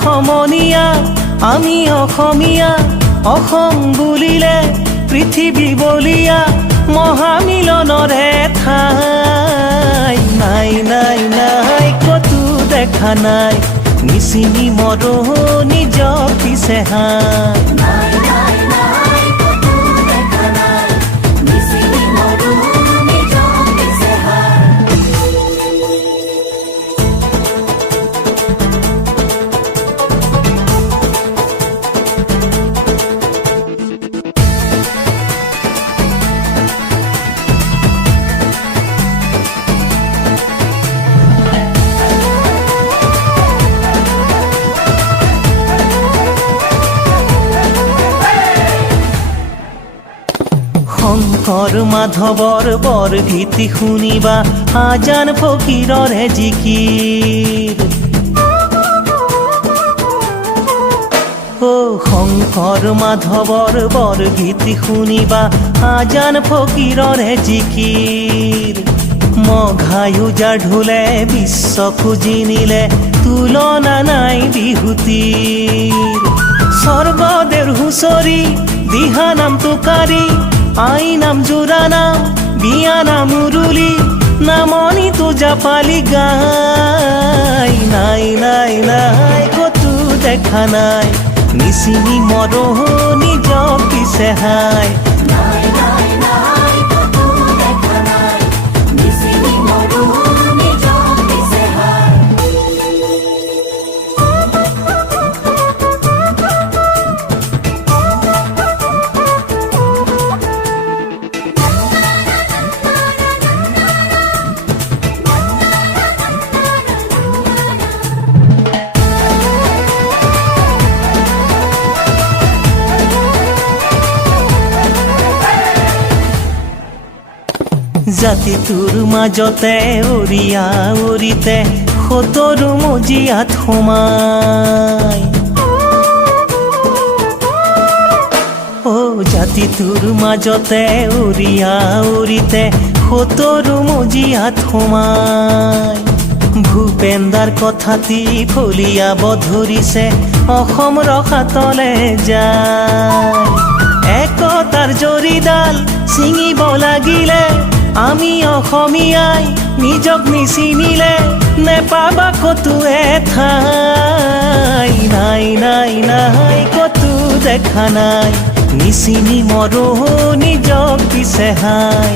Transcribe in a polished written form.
সমনীয়া আমি অসমীয়া অসম বুলিলে পৃথিৱী বলিয়া মহামিলনৰে ঠাই নাই নাই নাই কতো দেখা নাই মিচিমি মৰহনি জপিছে হাই শংকৰ মাধৱৰ বৰগীত শুনিবা আজান ফকীৰৰে জিকিৰ শংকৰ মাধৱৰ বৰগীত শুনিবা আজান ফকীৰৰে জিকিৰ মঘায়ু যাৰ ঢোলে বিশ্ব খুজি নিলে তুলনা নাই বিহুতিৰ স্বৰ্গদেউৰ হুঁচৰি দিহা নাম টোকাৰী আই নাম জোৰা নাম বিয়া নাম উৰুলি নামনি তো জাপালি গাই নাই নাই নাই কতো দেখা নাই মিচিমি মৰহনি জপিছে হাই জাতিটোৰ মাজতে অৰিয়া অৰিতে সতৰু মজিয়াত সোমাই জাতিটোৰ মাজতে অৰিয়া অৰিতে সতৰু মজিয়াত সোমাই ভূপেন্দাৰ কথাটি ফলিয়াব ধৰিছে অসম ৰসাতলে যায় একতাৰ জৰিডাল ছিঙিব লাগিলে আমি অসমীয়াই নিজক নিচিনিলে নেপাবা কতো এঠাই নাই নাই নাই কতো দেখা নাই মিচিমি মৰহনি জপিছে হাই